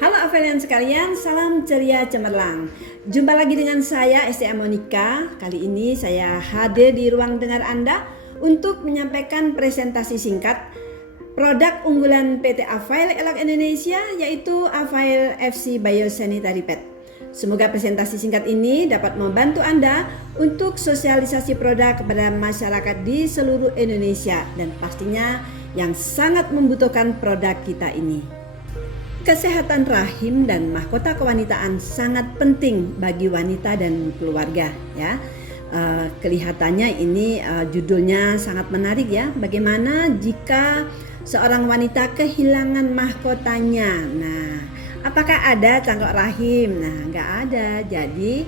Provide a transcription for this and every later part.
Halo Avelian sekalian, salam ceria cemerlang. Jumpa lagi dengan saya STA Monica. Kali ini saya hadir di ruang dengar Anda untuk menyampaikan presentasi singkat produk unggulan PT Avail Elak Indonesia, yaitu Avail FC Biosanitary Pad. Semoga presentasi singkat ini dapat membantu Anda untuk sosialisasi produk kepada masyarakat di seluruh Indonesia dan pastinya yang sangat membutuhkan produk kita ini. Kesehatan rahim dan mahkota kewanitaan sangat penting bagi wanita dan keluarga ya. Kelihatannya ini judulnya sangat menarik ya. Bagaimana jika seorang wanita kehilangan mahkotanya? Nah, apakah ada cangkok rahim? Nah, nggak ada. Jadi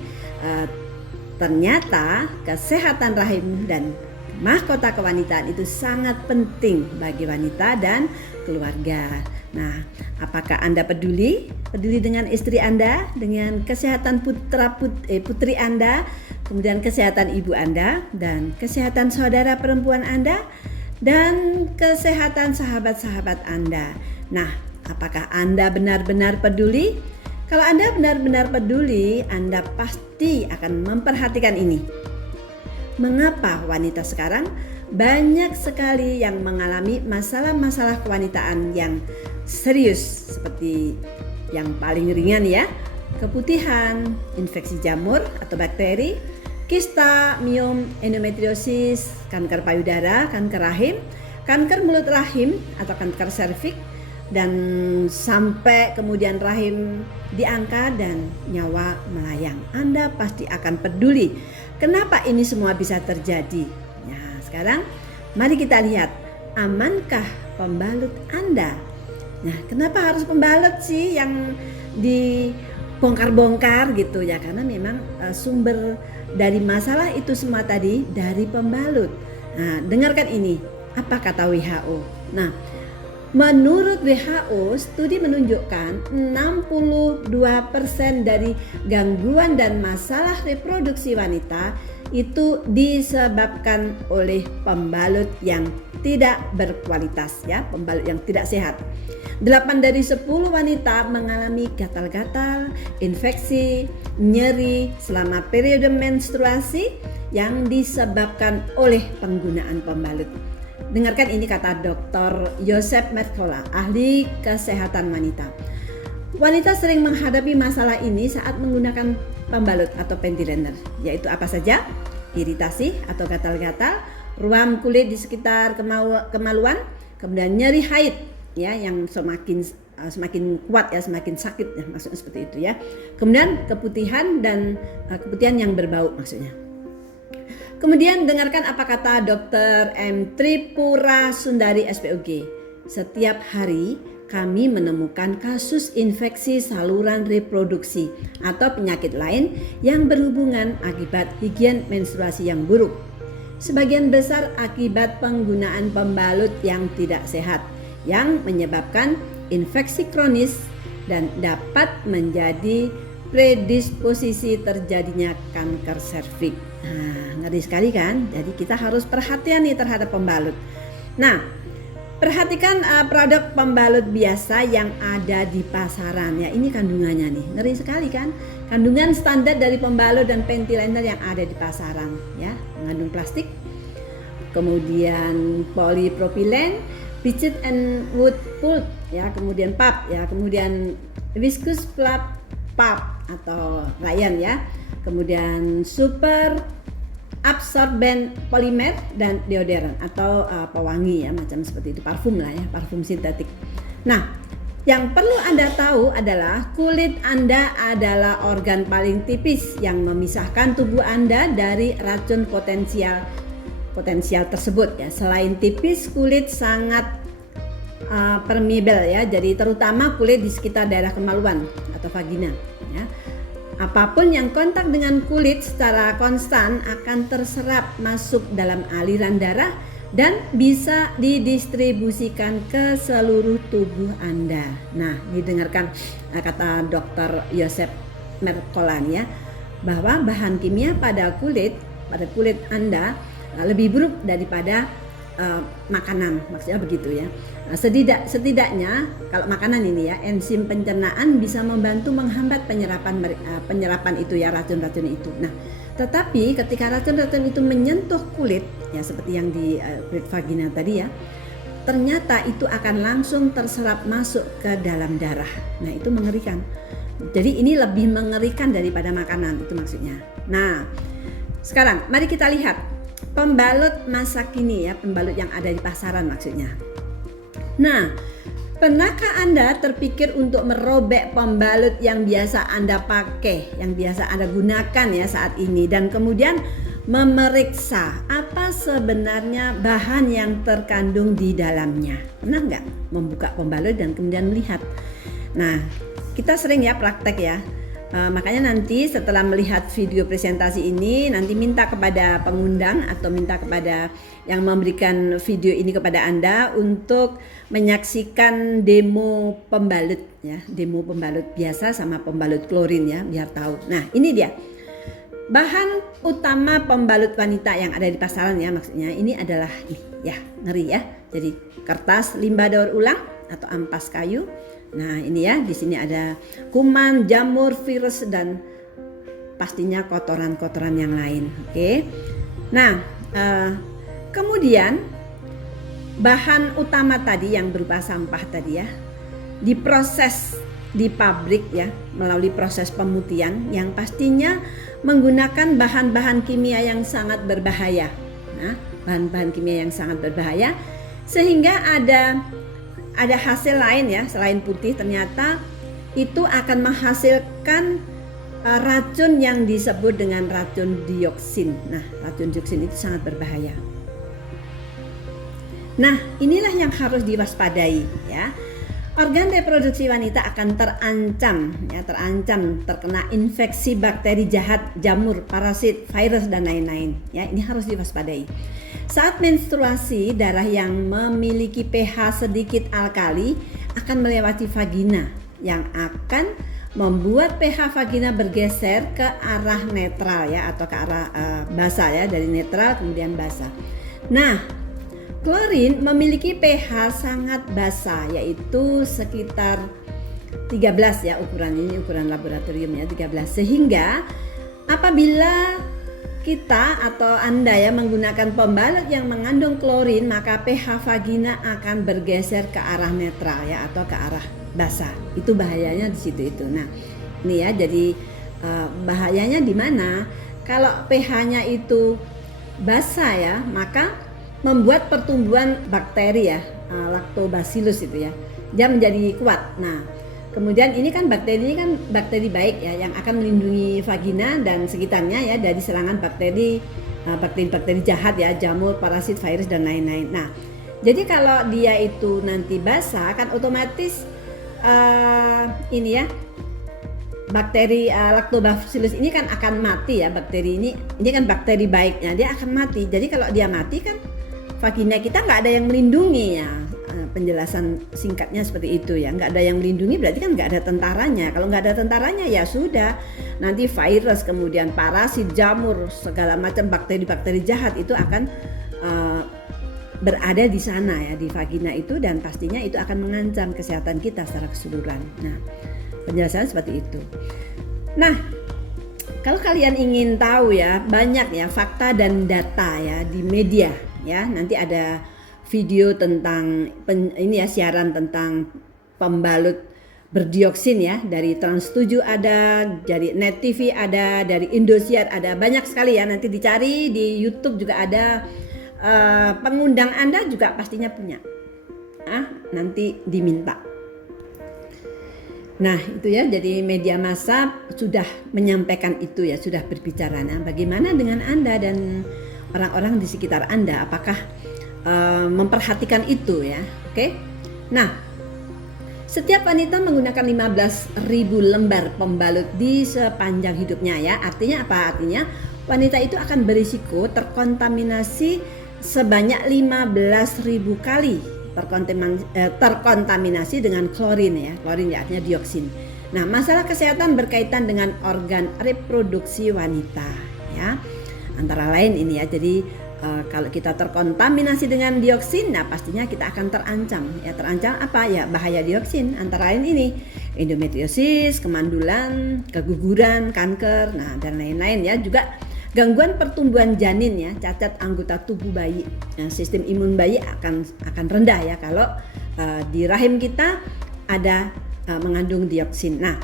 ternyata kesehatan rahim dan mahkota kewanitaan itu sangat penting bagi wanita dan keluarga. Nah, apakah Anda peduli dengan istri Anda, dengan kesehatan putri Anda, kemudian kesehatan ibu Anda, dan kesehatan saudara perempuan Anda, dan kesehatan sahabat-sahabat Anda. Nah, apakah Anda benar-benar peduli? Kalau Anda benar-benar peduli, Anda pasti akan memperhatikan ini. Mengapa wanita sekarang banyak sekali yang mengalami masalah-masalah kewanitaan yang serius, seperti yang paling ringan ya, keputihan, infeksi jamur atau bakteri, kista, miom, endometriosis, kanker payudara, kanker rahim, kanker mulut rahim atau kanker serviks, dan sampai kemudian rahim diangkat dan nyawa melayang. Anda pasti akan peduli. Kenapa ini semua bisa terjadi? Nah, sekarang mari kita lihat, amankah pembalut Anda? Nah, kenapa harus pembalut sih yang dibongkar-bongkar gitu ya? Karena memang sumber dari masalah itu semua tadi dari pembalut. Nah, dengarkan ini, apa kata WHO? Nah, menurut WHO, studi menunjukkan 62% dari gangguan dan masalah reproduksi wanita itu disebabkan oleh pembalut yang tidak berkualitas ya, pembalut yang tidak sehat. 8 dari 10 wanita mengalami gatal-gatal, infeksi, nyeri selama periode menstruasi yang disebabkan oleh penggunaan pembalut. Dengarkan ini kata Dr. Joseph Mercola, ahli kesehatan wanita. Wanita sering menghadapi masalah ini saat menggunakan pembalut atau panty liner, yaitu apa saja? Iritasi atau gatal-gatal, ruam kulit di sekitar kemaluan, kemudian nyeri haid ya yang semakin kuat ya, semakin sakit ya, maksudnya seperti itu ya. Kemudian keputihan dan keputihan yang berbau maksudnya. Kemudian dengarkan apa kata Dr. M. Tripura Sundari SPOG. Setiap hari kami menemukan kasus infeksi saluran reproduksi atau penyakit lain yang berhubungan akibat higien menstruasi yang buruk. Sebagian besar akibat penggunaan pembalut yang tidak sehat yang menyebabkan infeksi kronis dan dapat menjadi predisposisi terjadinya kanker serviks. Nah, ngeri sekali kan? Jadi kita harus perhatian nih terhadap pembalut. Nah, perhatikan produk pembalut biasa yang ada di pasaran ya. Ini kandungannya nih, ngeri sekali kan? Kandungan standar dari pembalut dan panty liner yang ada di pasaran ya, mengandung plastik, kemudian polipropilen, pitched and wood pulp ya, kemudian pap ya, kemudian viscous pulp atau rayon ya, kemudian super absorbent polimer dan deodoran atau pewangi ya, macam seperti itu, parfum lah ya, parfum sintetik. Nah, yang perlu Anda tahu adalah kulit Anda adalah organ paling tipis yang memisahkan tubuh Anda dari racun potensial tersebut ya. Selain tipis, kulit sangat permeable ya, jadi terutama kulit di sekitar daerah kemaluan atau vagina ya. Apapun yang kontak dengan kulit secara konstan akan terserap masuk dalam aliran darah dan bisa didistribusikan ke seluruh tubuh Anda. Nah, didengarkan kata Dr. Joseph Mercola ya, bahwa bahan kimia pada kulit Anda lebih buruk daripada makanan, maksudnya begitu ya. Nah, setidaknya kalau makanan ini ya, enzim pencernaan bisa membantu menghambat penyerapan itu ya, racun-racun itu. Nah, tetapi ketika racun-racun itu menyentuh kulit ya, seperti yang di kulit vagina tadi ya, ternyata itu akan langsung terserap masuk ke dalam darah. Nah, itu mengerikan. Jadi ini lebih mengerikan daripada makanan, itu maksudnya. Nah, sekarang mari kita lihat pembalut masa kini ya, pembalut yang ada di pasaran maksudnya. Nah, pernahkah Anda terpikir untuk merobek pembalut yang biasa Anda pakai, yang biasa Anda gunakan ya saat ini, dan kemudian memeriksa apa sebenarnya bahan yang terkandung di dalamnya? Pernah nggak membuka pembalut dan kemudian melihat? Nah, kita sering ya praktek ya. Makanya nanti setelah melihat video presentasi ini, nanti minta kepada pengundang atau minta kepada yang memberikan video ini kepada Anda untuk menyaksikan demo pembalut ya, demo pembalut biasa sama pembalut klorin ya, biar tahu. Nah, ini dia bahan utama pembalut wanita yang ada di pasaran ya, maksudnya ini adalah nih ya, ngeri ya. Jadi kertas limbah daur ulang atau ampas kayu. Nah, ini ya, di sini ada kuman, jamur, virus, dan pastinya kotoran-kotoran yang lain. Oke. Nah, kemudian bahan utama tadi yang berupa sampah tadi ya, diproses di pabrik ya, melalui proses pemutihan yang pastinya menggunakan bahan-bahan kimia yang sangat berbahaya. Nah, bahan-bahan kimia yang sangat berbahaya sehingga ada hasil lain ya, selain putih ternyata itu akan menghasilkan racun yang disebut dengan racun dioksin. Nah, racun dioksin itu sangat berbahaya. Nah, inilah yang harus diwaspadai ya. Organ reproduksi wanita akan terancam terkena infeksi bakteri jahat, jamur, parasit, virus, dan lain-lain ya. Ini harus diwaspadai. Saat menstruasi, darah yang memiliki pH sedikit alkali akan melewati vagina yang akan membuat pH vagina bergeser ke arah netral ya, atau ke arah basa ya, dari netral kemudian basa. Nah, klorin memiliki pH sangat basa, yaitu sekitar 13 ya, ukurannya, ini ukuran laboratorium ya, 13. Sehingga apabila kita atau Anda ya menggunakan pembalut yang mengandung klorin, maka pH vagina akan bergeser ke arah netral ya, atau ke arah basa. Itu bahayanya di situ itu. Nah, ini ya, jadi bahayanya di mana? Kalau pH-nya itu basa ya, maka membuat pertumbuhan bakteri ya, lactobacillus itu ya, dia menjadi kuat. Nah, kemudian ini kan bakteri baik ya, yang akan melindungi vagina dan sekitarnya ya dari serangan bakteri jahat ya, jamur, parasit, virus, dan lain-lain. Nah, jadi kalau dia itu nanti basah kan otomatis ini ya, bakteri lactobacillus ini kan akan mati ya. Bakteri ini kan bakteri baiknya, dia akan mati. Jadi kalau dia mati kan vagina kita nggak ada yang melindungi ya. Penjelasan singkatnya seperti itu ya, nggak ada yang melindungi berarti kan nggak ada tentaranya. Kalau nggak ada tentaranya ya sudah, nanti virus, kemudian parasit, jamur, segala macam bakteri-bakteri jahat itu akan berada di sana ya, di vagina itu, dan pastinya itu akan mengancam kesehatan kita secara keseluruhan. Nah, penjelasan seperti itu. Nah, kalau kalian ingin tahu ya, banyak ya fakta dan data ya di media ya, nanti ada video tentang ini ya, siaran tentang pembalut berdioksin ya, dari Trans 7 ada, dari Net TV ada, dari Indosiar ada, banyak sekali ya, nanti dicari di YouTube juga ada. Pengundang Anda juga pastinya punya, nanti diminta. Nah itu ya, jadi media massa sudah menyampaikan itu ya, sudah berbicara. Nah, bagaimana dengan Anda dan orang-orang di sekitar Anda, apakah memperhatikan itu ya? Oke. Nah, setiap wanita menggunakan 15.000 lembar pembalut di sepanjang hidupnya ya. Artinya apa? Artinya wanita itu akan berisiko terkontaminasi sebanyak 15.000 kali terkontaminasi dengan klorin ya. Klorin ya artinya dioksin. Nah, masalah kesehatan berkaitan dengan organ reproduksi wanita ya. Antara lain ini ya, jadi kalau kita terkontaminasi dengan dioksin, nah pastinya kita akan terancam. Ya, terancam apa ya? Bahaya dioksin antara lain ini endometriosis, kemandulan, keguguran, kanker, nah dan lain-lain ya. Juga gangguan pertumbuhan janin ya, cacat anggota tubuh bayi. Nah, sistem imun bayi akan rendah ya kalau di rahim kita ada mengandung dioksin. Nah,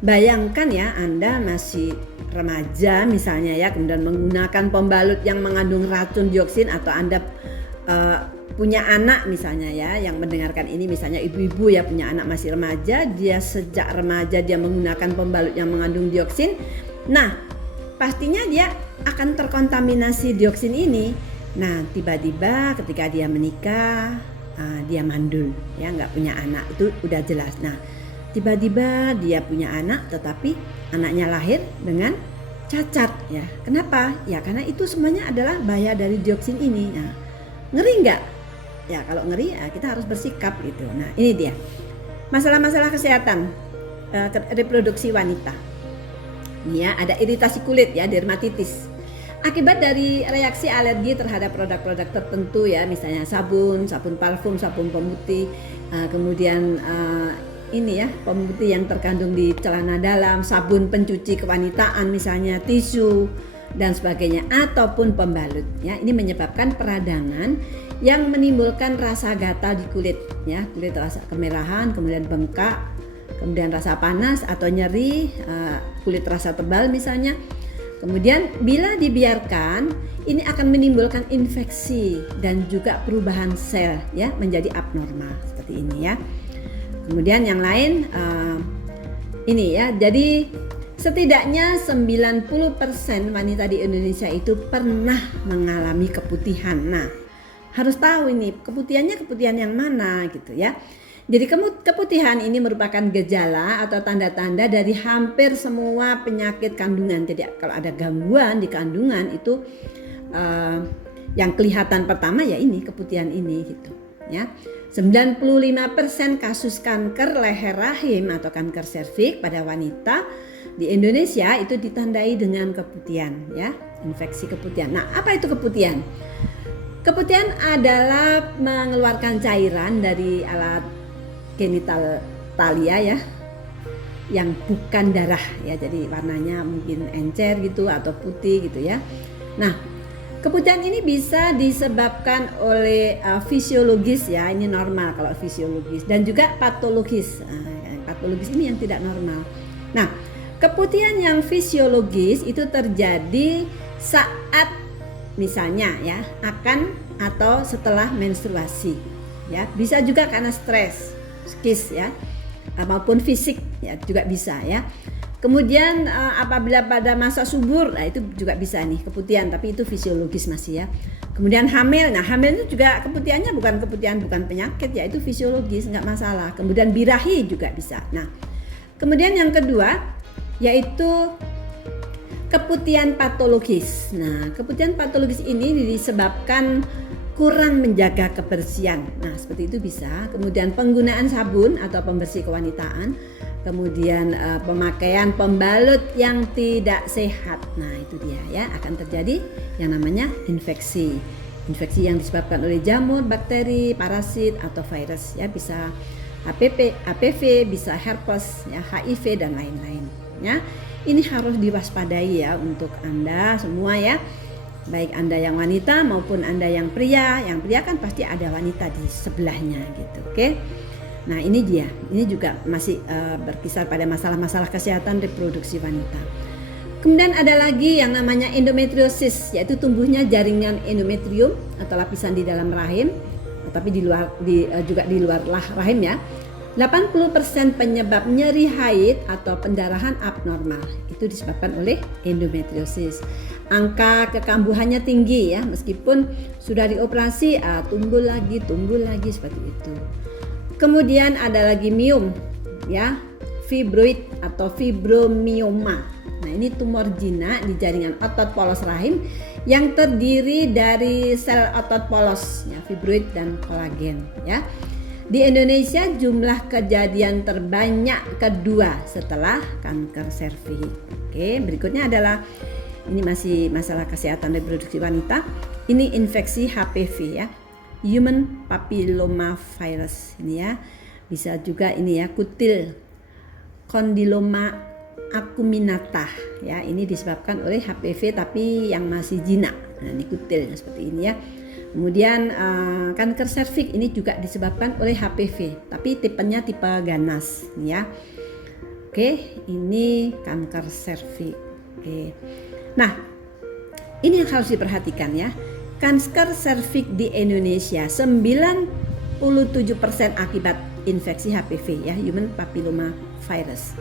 bayangkan ya, Anda masih remaja misalnya ya, kemudian menggunakan pembalut yang mengandung racun dioksin, atau Anda punya anak misalnya ya yang mendengarkan ini, misalnya ibu-ibu ya punya anak masih remaja, dia sejak remaja dia menggunakan pembalut yang mengandung dioksin. Nah, pastinya dia akan terkontaminasi dioksin ini. Nah, tiba-tiba ketika dia menikah, dia mandul ya, nggak punya anak, itu udah jelas. Nah, tiba-tiba dia punya anak tetapi anaknya lahir dengan cacat ya. Kenapa? Ya karena itu semuanya adalah bahaya dari dioksin ini. Nah, ngeri nggak? Ya kalau ngeri ya kita harus bersikap gitu. Nah, ini dia masalah-masalah kesehatan reproduksi wanita. Ini ya, ada iritasi kulit ya, dermatitis. Akibat dari reaksi alergi terhadap produk-produk tertentu ya, misalnya sabun parfum, sabun pemutih, kemudian ini ya, pemutih yang terkandung di celana dalam, sabun pencuci kewanitaan misalnya, tisu dan sebagainya, ataupun pembalut ya. Ini menyebabkan peradangan yang menimbulkan rasa gatal di kulit ya, kulit rasa kemerahan, kemudian bengkak, kemudian rasa panas atau nyeri, kulit rasa tebal misalnya. Kemudian bila dibiarkan, ini akan menimbulkan infeksi dan juga perubahan sel ya menjadi abnormal seperti ini ya. Kemudian yang lain ini ya, jadi setidaknya 90% wanita di Indonesia itu pernah mengalami keputihan. Nah, harus tahu ini keputihannya keputihan yang mana gitu ya. Jadi keputihan ini merupakan gejala atau tanda-tanda dari hampir semua penyakit kandungan. Jadi kalau ada gangguan di kandungan itu yang kelihatan pertama ya ini keputihan ini gitu ya. 95% kasus kanker leher rahim atau kanker serviks pada wanita di Indonesia itu ditandai dengan keputihan ya, infeksi keputihan. Nah, apa itu keputihan? Keputihan adalah mengeluarkan cairan dari alat genital talia ya, yang bukan darah ya, jadi warnanya mungkin encer gitu atau putih gitu ya. Nah, keputihan ini bisa disebabkan oleh fisiologis ya, ini normal kalau fisiologis, dan juga patologis. Patologis ini yang tidak normal. Nah, keputihan yang fisiologis itu terjadi saat misalnya ya akan atau setelah menstruasi ya, bisa juga karena stres, psikis ya, maupun fisik ya juga bisa ya. Kemudian apabila pada masa subur, nah itu juga bisa nih keputihan, tapi itu fisiologis masih ya. Kemudian hamil, nah hamil itu juga keputihannya bukan penyakit ya, itu fisiologis nggak masalah. Kemudian birahi juga bisa. Nah, kemudian yang kedua yaitu keputihan patologis. Nah, keputihan patologis ini disebabkan kurang menjaga kebersihan. Nah, seperti itu bisa. Kemudian penggunaan sabun atau pembersih kewanitaan. Kemudian pemakaian pembalut yang tidak sehat. Nah, itu dia ya, akan terjadi yang namanya infeksi. Infeksi yang disebabkan oleh jamur, bakteri, parasit atau virus ya, bisa HPV, bisa herpes ya, HIV dan lain-lain ya. Ini harus diwaspadai ya untuk Anda semua ya. Baik Anda yang wanita maupun Anda yang pria. Yang pria kan pasti ada wanita di sebelahnya gitu. Oke. Nah, ini dia. Ini juga masih berkisar pada masalah-masalah kesehatan reproduksi wanita. Kemudian ada lagi yang namanya endometriosis, yaitu tumbuhnya jaringan endometrium atau lapisan di dalam rahim, tapi juga di luar rahim ya. 80% penyebab nyeri haid atau pendarahan abnormal itu disebabkan oleh endometriosis. Angka kekambuhannya tinggi ya, meskipun sudah dioperasi tumbuh lagi seperti itu. Kemudian ada lagi miom ya, fibroid atau fibromioma. Nah, ini tumor jinak di jaringan otot polos rahim yang terdiri dari sel otot polos ya, fibroid dan kolagen ya. Di Indonesia jumlah kejadian terbanyak kedua setelah kanker serviks. Oke, berikutnya adalah Ini masih masalah kesehatan reproduksi wanita. Ini infeksi HPV ya, Human Papilloma Virus ini ya. Bisa juga ini ya, kutil Condyloma acuminata ya. Ini disebabkan oleh HPV tapi yang masih jinak. Nah, ini kutil seperti ini ya. Kemudian kanker serviks ini juga disebabkan oleh HPV tapi tipenya tipe ganas ya. Oke, ini kanker serviks. Oke. Nah, ini yang harus diperhatikan ya. Kanker serviks di Indonesia 97% akibat infeksi HPV ya, Human Papilloma Virus.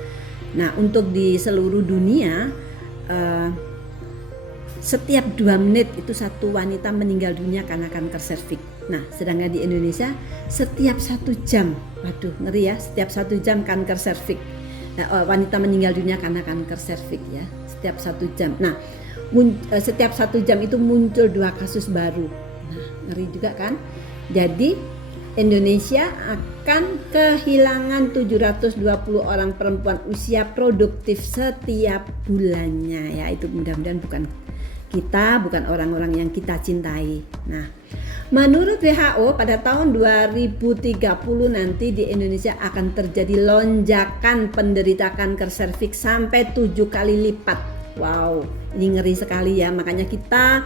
Nah, untuk di seluruh dunia setiap 2 menit itu satu wanita meninggal dunia karena kanker serviks. Nah, sedangkan di Indonesia setiap 1 jam, waduh ngeri ya, setiap 1 jam kanker serviks. Nah, wanita meninggal dunia karena kanker serviks ya, setiap 1 jam. Nah, setiap 1 jam itu muncul 2 kasus baru. Nah, ngeri juga kan? Jadi Indonesia akan kehilangan 720 orang perempuan usia produktif setiap bulannya ya. Itu mudah-mudahan bukan kita, bukan orang-orang yang kita cintai. Nah, menurut WHO pada tahun 2030 nanti di Indonesia akan terjadi lonjakan penderita kanker serviks sampai 7 kali lipat. Wow, ini ngeri sekali ya. Makanya kita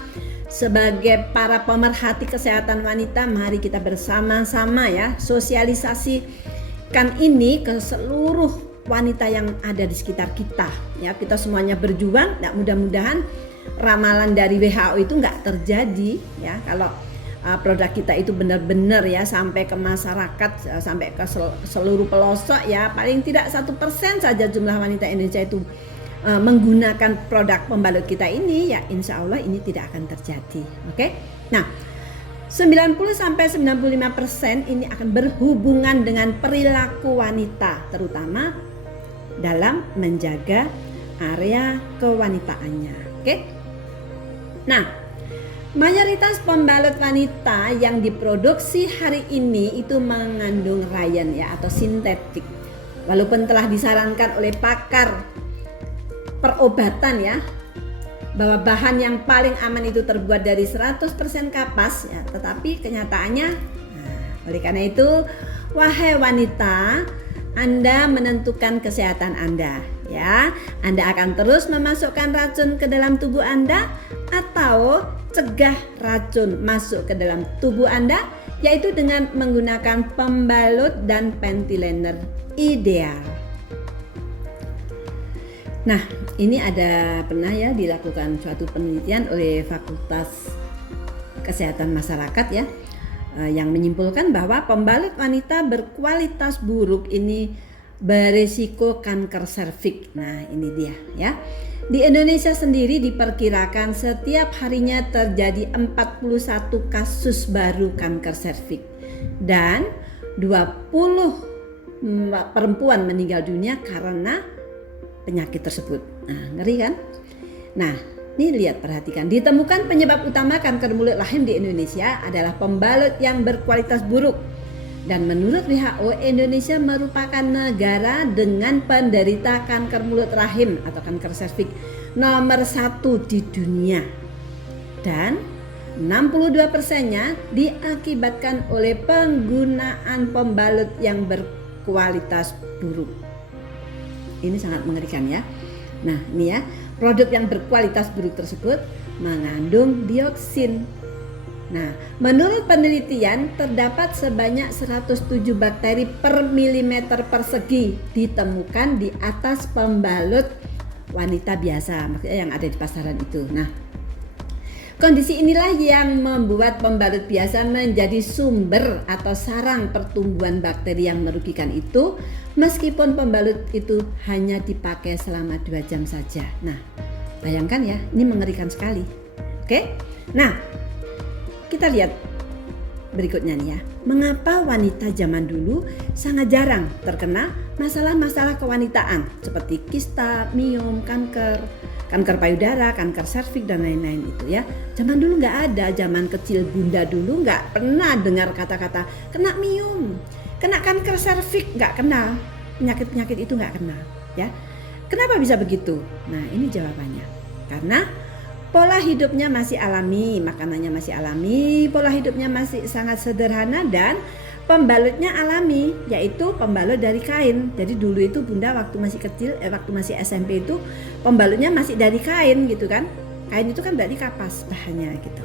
sebagai para pemerhati kesehatan wanita, mari kita bersama-sama ya sosialisasikan ini ke seluruh wanita yang ada di sekitar kita ya. Kita semuanya berjuang. Nah, mudah-mudahan ramalan dari WHO itu nggak terjadi ya, kalau produk kita itu benar-benar ya sampai ke masyarakat, sampai ke seluruh pelosok ya. Paling tidak 1% saja jumlah wanita Indonesia itu menggunakan produk pembalut kita ini ya, insya Allah ini tidak akan terjadi. Oke? Nah, 90-95% ini akan berhubungan dengan perilaku wanita, terutama dalam menjaga area kewanitaannya. Oke? Nah, mayoritas pembalut wanita yang diproduksi hari ini itu mengandung rayon ya, atau sintetik. Walaupun telah disarankan oleh pakar perobatan ya, bahwa bahan yang paling aman itu terbuat dari 100% kapas ya, tetapi kenyataannya oleh karena itu, wahai wanita, Anda menentukan kesehatan Anda ya. Anda akan terus memasukkan racun ke dalam tubuh Anda atau cegah racun masuk ke dalam tubuh Anda, yaitu dengan menggunakan pembalut dan panty liner ideal. Nah, ini ada pernah ya dilakukan suatu penelitian oleh Fakultas Kesehatan Masyarakat ya, yang menyimpulkan bahwa pembalut wanita berkualitas buruk ini berisiko kanker serviks. Nah, ini dia ya. Di Indonesia sendiri diperkirakan setiap harinya terjadi 41 kasus baru kanker serviks dan 20 perempuan meninggal dunia karena penyakit tersebut. Nah, ngeri kan? Nah, ini lihat, perhatikan. Ditemukan penyebab utama kanker mulut rahim di Indonesia adalah pembalut yang berkualitas buruk. Dan menurut WHO, Indonesia merupakan negara dengan penderita kanker mulut rahim atau kanker serviks nomor 1 di dunia. Dan 62%-nya diakibatkan oleh penggunaan pembalut yang berkualitas buruk. Ini sangat mengerikan ya. Nah, ini ya, produk yang berkualitas buruk tersebut mengandung dioksin. Nah, menurut penelitian terdapat sebanyak 107 bakteri per milimeter persegi ditemukan di atas pembalut wanita biasa, maksudnya yang ada di pasaran itu. Nah, kondisi inilah yang membuat pembalut biasa menjadi sumber atau sarang pertumbuhan bakteri yang merugikan itu, meskipun pembalut itu hanya dipakai selama 2 jam saja. Nah, bayangkan ya, ini mengerikan sekali. Oke? Nah, kita lihat berikutnya nih ya. Mengapa wanita zaman dulu sangat jarang terkena masalah-masalah kewanitaan seperti kista, miom, kanker payudara, kanker serviks dan lain-lain itu ya. Zaman dulu nggak ada, zaman kecil bunda dulu nggak pernah dengar kata-kata kena miom, kena kanker serviks, nggak kenal. Penyakit-penyakit itu nggak kenal ya. Kenapa bisa begitu? Nah, ini jawabannya. Karena Pola hidupnya masih alami, makanannya masih alami, pola hidupnya masih sangat sederhana dan pembalutnya alami, yaitu pembalut dari kain. Jadi dulu itu Bunda waktu masih kecil, waktu masih SMP itu pembalutnya masih dari kain gitu kan. Kain itu kan berarti kapas bahannya gitu.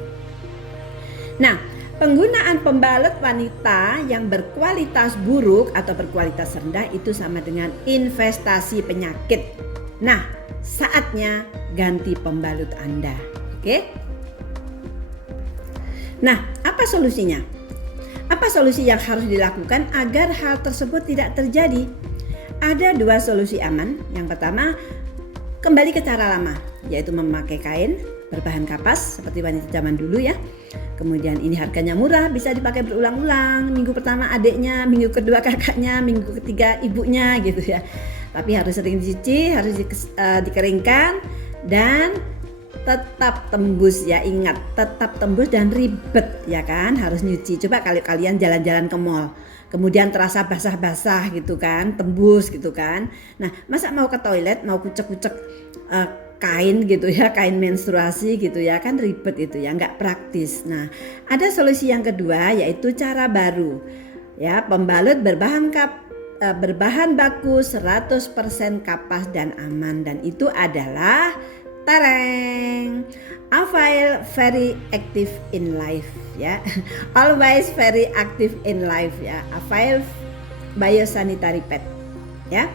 Nah, penggunaan pembalut wanita yang berkualitas buruk atau berkualitas rendah itu sama dengan investasi penyakit. Nah, saatnya ganti pembalut Anda. Oke? Nah, apa solusinya? Apa solusi yang harus dilakukan agar hal tersebut tidak terjadi? Ada 2 solusi aman. Yang pertama, kembali ke cara lama, yaitu memakai kain berbahan kapas seperti wanita zaman dulu ya. Kemudian ini harganya murah, bisa dipakai berulang-ulang. Minggu pertama adiknya, minggu kedua kakaknya, minggu ketiga ibunya gitu ya. Tapi harus sering dicuci, harus dikeringkan dan tetap tembus ya, ingat tetap tembus dan ribet ya kan, harus nyuci. Coba kalian jalan-jalan ke mall kemudian terasa basah-basah gitu kan, tembus gitu kan. Nah, masa mau ke toilet mau kucek-kucek kain gitu ya, kain menstruasi gitu ya, kan ribet itu ya, nggak praktis. Nah, ada solusi yang kedua yaitu cara baru ya, pembalut berbahan baku 100% kapas dan aman, dan itu adalah tareng, Avail very active in life ya. Always very active in life ya. Avail biosanitary pad ya.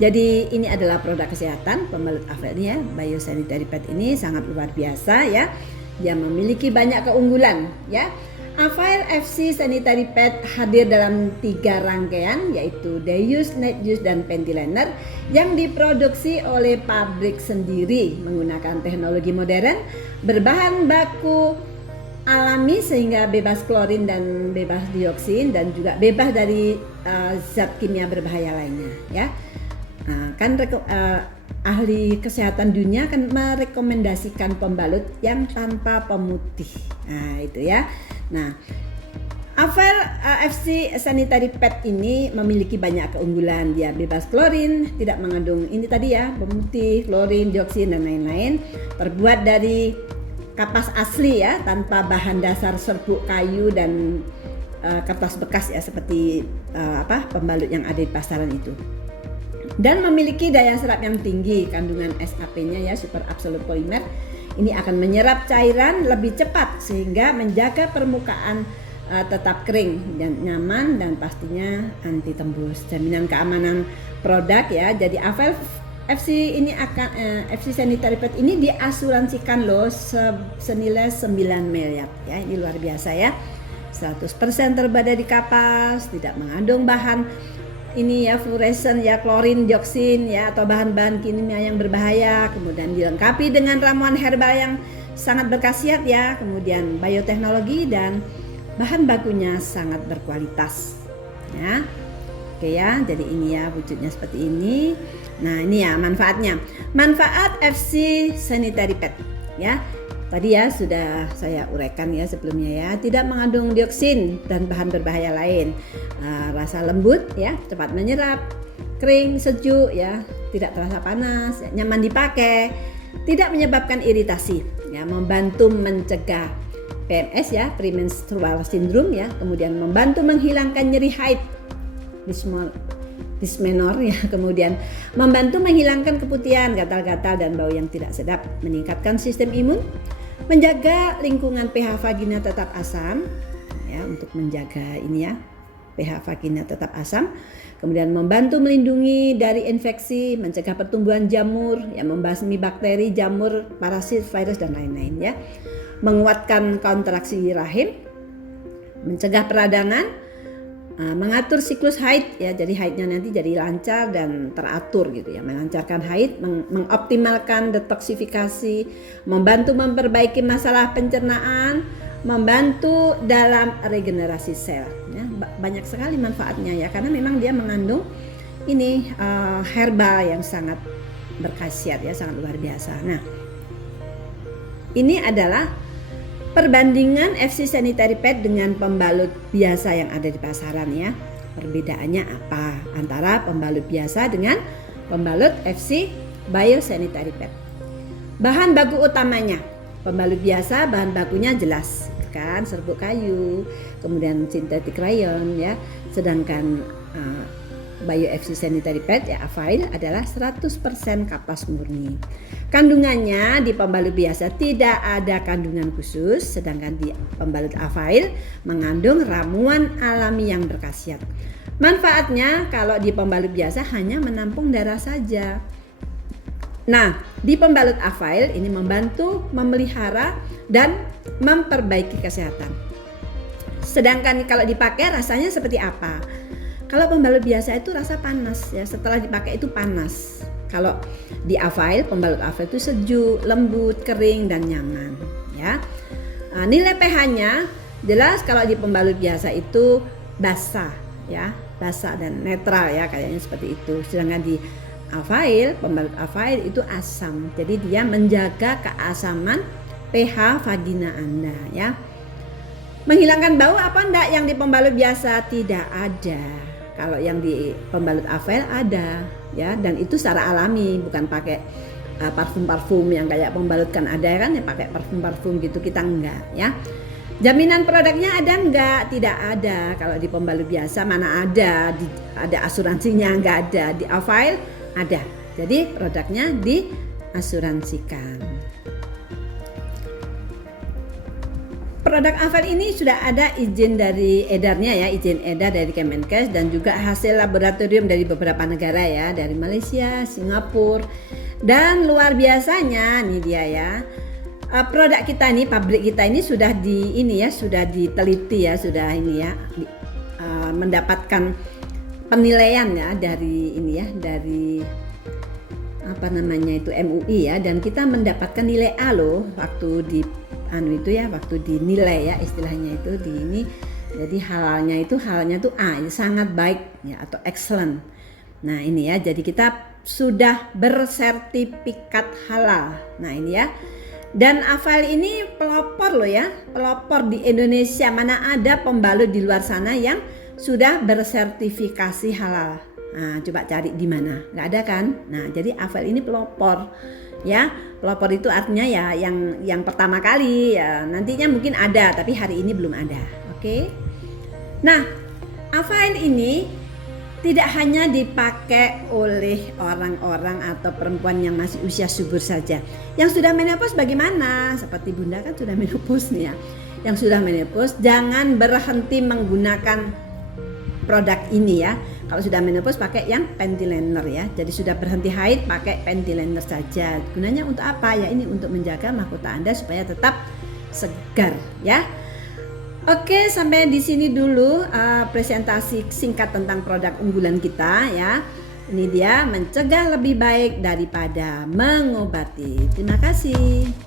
Jadi ini adalah produk kesehatan pembalut Avail ini ya. Biosanitary pad ini sangat luar biasa ya. Dia memiliki banyak keunggulan ya. Avail FC Sanitary Pad hadir dalam 3 rangkaian, yaitu Day Use, Night Use, dan Panty Liner yang diproduksi oleh pabrik sendiri menggunakan teknologi modern, berbahan baku alami sehingga bebas klorin dan bebas dioksin dan juga bebas dari zat kimia berbahaya lainnya ya. Ahli kesehatan dunia akan merekomendasikan pembalut yang tanpa pemutih. Nah, itu ya. Nah, Avail FC Sanitary Pad ini memiliki banyak keunggulan. Dia bebas klorin, tidak mengandung ini tadi ya, pemutih, klorin, dioksin dan lain-lain. Terbuat dari kapas asli ya, tanpa bahan dasar serbuk kayu dan kertas bekas ya, seperti pembalut yang ada di pasaran itu. Dan memiliki daya serap yang tinggi, kandungan SAP-nya ya, super absolute polymer. Ini akan menyerap cairan lebih cepat sehingga menjaga permukaan tetap kering dan nyaman, dan pastinya anti tembus. Jaminan keamanan produk ya. Jadi Avail FC ini FC Sanitary Pad ini diasuransikan loh senilai 9 miliar ya. Ini luar biasa ya. 100% terbuat dari kapas, tidak mengandung bahan ini ya, fluoresen ya, klorin, dioksin ya, atau bahan-bahan kimia yang berbahaya. Kemudian dilengkapi dengan ramuan herbal yang sangat berkhasiat ya. Kemudian bioteknologi dan bahan bakunya sangat berkualitas ya. Oke ya, jadi ini ya wujudnya seperti ini. Nah, ini ya manfaatnya. Manfaat FC Sanitary Pad ya. Tadi ya sudah saya uraikan ya sebelumnya ya, tidak mengandung dioksin dan bahan berbahaya lain. Rasa lembut ya, cepat menyerap, kering, sejuk ya, tidak terasa panas, ya, nyaman dipakai, tidak menyebabkan iritasi ya, membantu mencegah PMS ya, premenstrual syndrome ya, kemudian membantu menghilangkan nyeri haid, dysmenor ya, kemudian membantu menghilangkan keputihan, gatal-gatal dan bau yang tidak sedap, meningkatkan sistem imun, menjaga lingkungan pH vagina tetap asam ya, untuk menjaga ini ya, pH vagina tetap asam, kemudian membantu melindungi dari infeksi, mencegah pertumbuhan jamur ya, membasmi bakteri, jamur, parasit, virus dan lain-lain ya, menguatkan kontraksi rahim, mencegah peradangan, mengatur siklus haid ya, jadi haidnya nanti jadi lancar dan teratur gitu ya, melancarkan haid, mengoptimalkan detoksifikasi, membantu memperbaiki masalah pencernaan, membantu dalam regenerasi sel ya. Banyak sekali manfaatnya ya, karena memang dia mengandung ini herbal yang sangat berkhasiat ya, sangat luar biasa. Nah, ini adalah perbandingan FC Sanitary Pad dengan pembalut biasa yang ada di pasaran ya. Perbedaannya apa antara pembalut biasa dengan pembalut FC Biosanitary Pad? Bahan baku utamanya pembalut biasa bahan bakunya jelas kan, serbuk kayu, kemudian synthetic rayon ya. Sedangkan BioFC sanitary pad ya Avail adalah 100% kapas murni. Kandungannya di pembalut biasa tidak ada kandungan khusus, sedangkan di pembalut Avail mengandung ramuan alami yang berkhasiat. Manfaatnya kalau di pembalut biasa hanya menampung darah saja. Nah, di pembalut Avail ini membantu memelihara dan memperbaiki kesehatan. Sedangkan kalau dipakai rasanya seperti apa? Kalau pembalut biasa itu rasa panas ya, setelah dipakai itu panas. Kalau di Avail, pembalut Avail itu sejuk, lembut, kering dan nyaman ya. Nah, nilai pH-nya jelas kalau di pembalut biasa itu basah ya, basah dan netral ya, kayaknya seperti itu. Sedangkan di Avail, pembalut Avail itu asam. Jadi dia menjaga keasaman pH vagina Anda ya. Menghilangkan bau apa enggak yang di pembalut biasa? Tidak ada. Kalau yang di pembalut Avail ada ya, dan itu secara alami, bukan pakai parfum-parfum yang kayak pembalut kan ada kan ya, pakai parfum-parfum gitu, kita enggak ya. Jaminan produknya ada enggak? Tidak ada. Kalau di pembalut biasa mana ada, ada asuransinya, enggak ada. Di Avail ada. Jadi produknya diasuransikan. Produk Avail ini sudah ada izin dari edarnya ya, izin edar dari Kemenkes dan juga hasil laboratorium dari beberapa negara ya, dari Malaysia, Singapura, dan luar biasanya nih dia ya. Produk kita ini, pabrik kita ini sudah sudah diteliti ya, sudah mendapatkan penilaian ya dari dari MUI ya, dan kita mendapatkan nilai A loh waktu waktu dinilai ya, istilahnya itu di ini. Jadi halalnya tuh A, sangat baik ya, atau excellent. Nah ini ya, jadi kita sudah bersertifikat halal. Nah ini ya. Dan Avail ini pelopor loh ya, pelopor di Indonesia. Mana ada pembalut di luar sana yang sudah bersertifikasi halal. Nah, coba cari di mana, nggak ada kan? Nah, jadi Avail ini pelopor, ya. Pelopor itu artinya ya yang pertama kali ya. Nantinya mungkin ada, tapi hari ini belum ada. Oke? Nah, Avail ini tidak hanya dipakai oleh orang-orang atau perempuan yang masih usia subur saja. Yang sudah menopause bagaimana? Seperti Bunda kan sudah menopause nih ya. Yang sudah menopause jangan berhenti menggunakan produk ini ya. Kalau sudah menopause pakai yang panty liner ya. Jadi sudah berhenti haid pakai panty liner saja. Gunanya untuk apa? Ya ini untuk menjaga mahkota Anda supaya tetap segar ya. Oke, sampai di sini dulu presentasi singkat tentang produk unggulan kita ya. Ini dia, mencegah lebih baik daripada mengobati. Terima kasih.